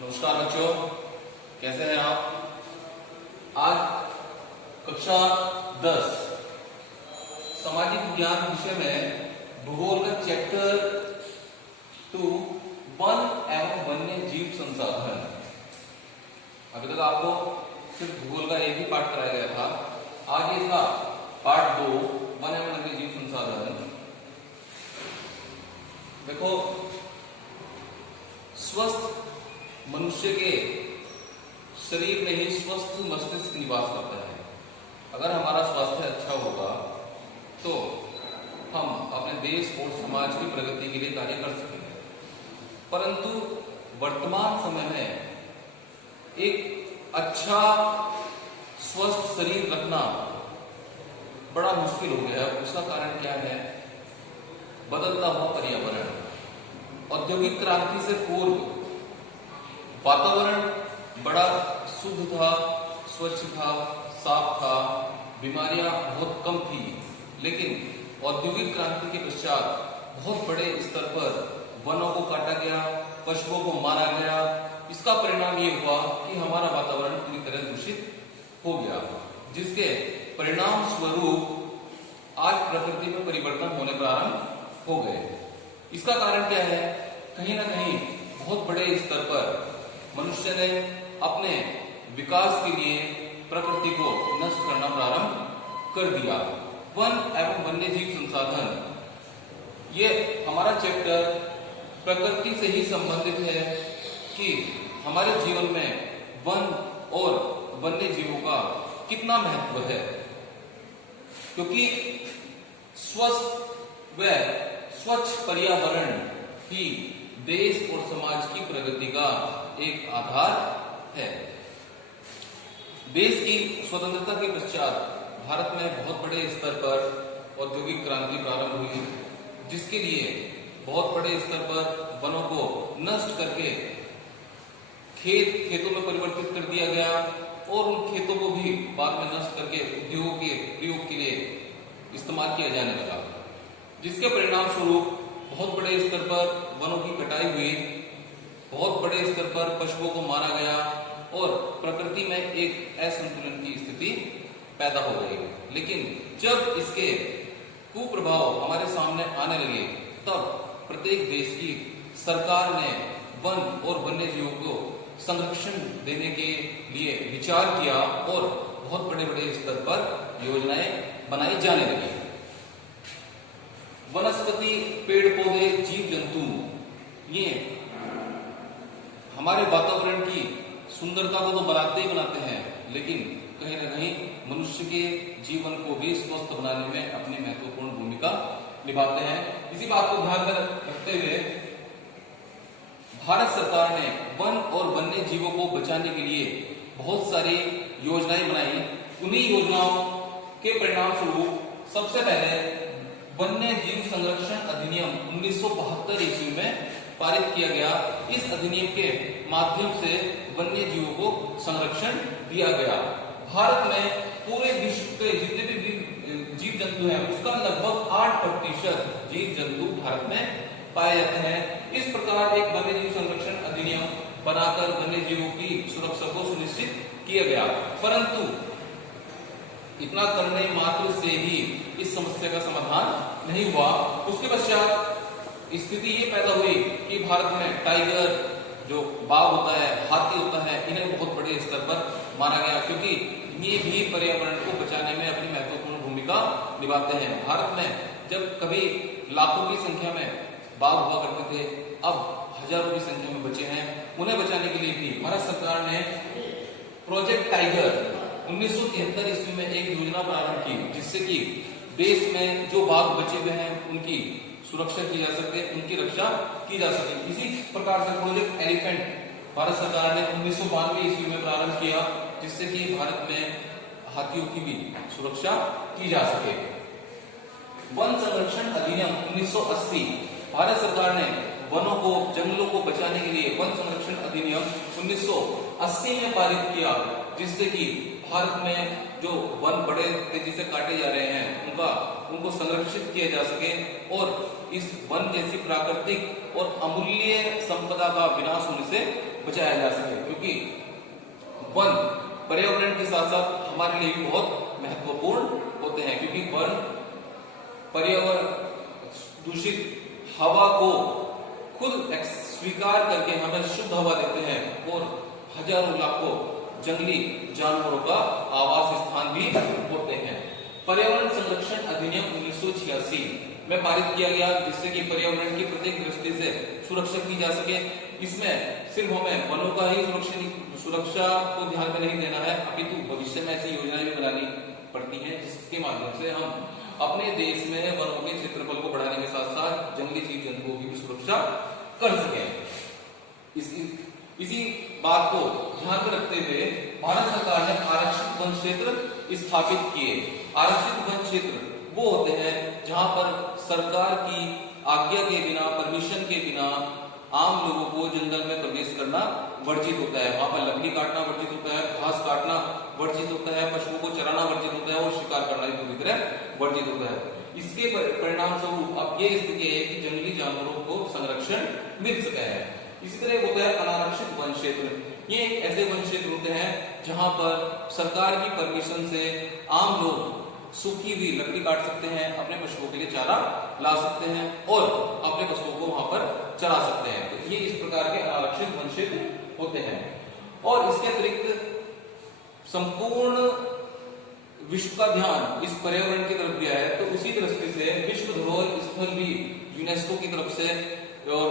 नमस्कार बच्चों, कैसे हैं आप। आज कक्षा 10 सामाजिक विज्ञान विषय में भूगोल का चैप्टर 2 वन एवं वन्य जीव संसाधन। अभी तक आपको सिर्फ भूगोल का एक ही पाठ कराया गया था। आज इसका पार्ट 2 वन एवं वन्य जीव संसाधन। देखो, स्वस्थ मनुष्य के शरीर में ही स्वस्थ मस्तिष्क निवास करता है। अगर हमारा स्वास्थ्य अच्छा होगा तो हम अपने देश और समाज की प्रगति के लिए कार्य कर सकेंगे। परंतु वर्तमान समय में एक अच्छा स्वस्थ शरीर रखना बड़ा मुश्किल हो गया है। उसका कारण क्या है? बदलता हुआ पर्यावरण। औद्योगिक क्रांति से पूर्व वातावरण बड़ा शुद्ध था, स्वच्छ था, साफ था, बीमारियां बहुत कम थी। लेकिन औद्योगिक क्रांति के पश्चात बहुत बड़े स्तर पर वनों को काटा गया, पशुओं को मारा गया। इसका परिणाम ये हुआ कि हमारा वातावरण पूरी तरह दूषित हो गया, जिसके परिणाम स्वरूप आज प्रकृति में परिवर्तन होने प्रारंभ हो गए। इसका कारण क्या है? कहीं ना कहीं बहुत बड़े स्तर पर मनुष्य ने अपने विकास के लिए प्रकृति को नष्ट करना प्रारंभ कर दिया। वन एवं वन्य जीव संसाधन, ये हमारा चैप्टर प्रकृति से ही संबंधित है कि हमारे जीवन में वन और वन्य जीवों का कितना महत्व है। क्योंकि स्वस्थ व स्वच्छ पर्यावरण ही देश और समाज की प्रगति का एक आधार है। देश की स्वतंत्रता के पश्चात भारत में बहुत बड़े स्तर पर औद्योगिक क्रांति प्रारंभ हुई, जिसके लिए बहुत बड़े स्तर पर वनों को नष्ट करके खेतों में परिवर्तित कर दिया गया और उन खेतों को भी बाद में नष्ट करके उद्योगों के प्रयोग के लिए इस्तेमाल किया जाने लगा, जिसके परिणाम स्वरूप बहुत बड़े स्तर पर वनों की कटाई हुई, बहुत बड़े स्तर पर पशुओं को मारा गया और प्रकृति में एक असंतुलन की स्थिति पैदा हो गई। लेकिन जब इसके कुप्रभाव हमारे सामने आने लगे, तब प्रत्येक देश की सरकार ने वन और वन्य जीवों को संरक्षण देने के लिए विचार किया और बहुत बड़े बड़े स्तर पर योजनाएं बनाई जाने लगी। वनस्पति, पेड़ पौधे, जीव जंतु, ये हमारे वातावरण की सुंदरता को तो बनाते ही बनाते हैं, लेकिन कहीं ना कहीं मनुष्य के जीवन को भी स्वस्थ बनाने में अपनी महत्वपूर्ण भूमिका निभाते हैं। इसी बात को ध्यान में रखते हुए भारत सरकार ने वन और वन्य जीवों को बचाने के लिए बहुत सारी योजनाएं बनाई। उन्हीं योजनाओं के परिणाम स्वरूप सबसे पहले वन्य जीव संरक्षण अधिनियम 1972 ईस्वी में पारित किया गया। इस अधिनियम के माध्यम से वन्य जीवों को संरक्षण दिया गया। भारत में पूरे विश्व के जितने भी जीव जंतु हैं, उसका लगभग 8% जीव जंतु भारत में पाए जाते हैं। इस प्रकार एक वन्य जीव संरक्षण अधिनियम बनाकर वन्य जीवों की सुरक्षा को सुनिश्चित किया गया। परंतु इतना करने मात्र से ही इस समस्या का समाधान नहीं हुआ। उसके पश्चात स्थिति ये पैदा हुई कि भारत में टाइगर, जो बाघ होता है, हाथी होता है, इन्हें बहुत बड़े स्तर पर मारा गया, क्योंकि ये भी पर्यावरण को बचाने में अपनी महत्वपूर्ण भूमिका निभाते हैं। भारत में जब कभी लाखों की संख्या में बाघ हुआ करते थे, अब हजारों की संख्या में बचे हैं। उन्हें बचाने के लिए भी भारत सरकार ने प्रोजेक्ट टाइगर 1973 ईस्वी में एक योजना प्रारंभ की, जिससे कि देश में जो बाघ बचे हुए हैं उनकी सुरक्षा की जा सके, उनकी रक्षा की जा सके। इसी प्रकार से प्रोजेक्ट एलिफेंट भारत सरकार ने 1992 ईस्वी में प्रारंभ किया, जिससे कि भारत में हाथियों की भी सुरक्षा की जा सके। वन संरक्षण अधिनियम 1980, भारत सरकार ने वनों को, जंगलों को बचाने के लिए वन संरक्षण अधिनियम 1980 में पारित किया, जिससे कि भारत में जो वन बड़े तेजी से काटे जा रहे हैं उनको संरक्षित किया जा सके और इस वन जैसी प्राकृतिक और अमूल्य संपदा का विनाश होने से बचाया जा सके, क्योंकि वन पर्यावरण के साथ साथ हमारे लिए भी बहुत महत्वपूर्ण होते हैं, क्योंकि वन पर्यावरण दूषित हवा को खुद स्वीकार करके हमें शुद्ध हवा देते हैं और हजारों लाखों जंगली जानवरों का आवास स्थान भी होते हैं। पर्यावरण संरक्षण अधिनियम 1986 में पारित किया गया, जिससे कि पर्यावरण की प्रत्येक दृष्टि से सुरक्षा की जा सके। इसमें सिर्फ हमें वनों का ही सुरक्षा को ध्यान में नहीं देना है, अपितु भविष्य में ऐसी योजनाएं भी बनानी पड़ती हैं जिसके माध्यम से हम अपने देश में वनों के क्षेत्रफल को बढ़ाने के साथ साथ जंगली जीव जंतुओं की भी सुरक्षा कर सके। इसी बात को ध्यान में रखते हुए भारत सरकार ने आरक्षित वन क्षेत्र स्थापित किए। आरक्षित वन क्षेत्र वो होते हैं जहां पर सरकार की आज्ञा के बिना, परमिशन के बिना आम लोगों को जंगल में प्रवेश करना वर्जित होता है। वहां पर लकड़ी काटना वर्जित होता है, घास काटना वर्जित होता है, पशुओं को चराना वर्जित होता है और शिकार करना भी पूरी तरह वर्जित होता है। इसके परिणाम स्वरूप अब ये स्थिति है कि जंगली जानवरों को संरक्षण मिल सका है। इसी तरह होता है अनारक्षित वन क्षेत्र। ये ऐसे वन क्षेत्र होते हैं जहां पर सरकार की परमिशन से आम लोग सूखी हुई लकड़ी काट सकते हैं, अपने पशुओं के लिए चारा ला सकते हैं और अपने पशुओं को वहां पर चरा सकते हैं। तो ये इस प्रकार के अनारक्षित वन क्षेत्र होते हैं। और इसके अतिरिक्त संपूर्ण विश्व का ध्यान इस पर्यावरण की तरफ गया है, तो उसी दृष्टि से विश्व धरोहर स्थल भी यूनेस्को की तरफ से और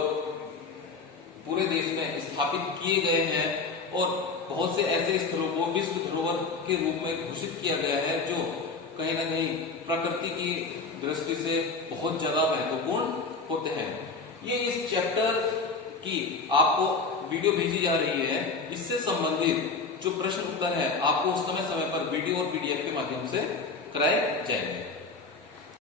पूरे देश में स्थापित किए गए हैं और बहुत से ऐसे स्थलों को विश्व धरोहर के रूप में घोषित किया गया है जो कहीं ना कहीं प्रकृति की दृष्टि से बहुत ज्यादा महत्वपूर्ण होते हैं। ये इस चैप्टर की आपको वीडियो भेजी जा रही है, इससे संबंधित जो प्रश्न उत्तर है आपको उस समय पर वीडियो और पीडीएफ के माध्यम से कराए जाएंगे।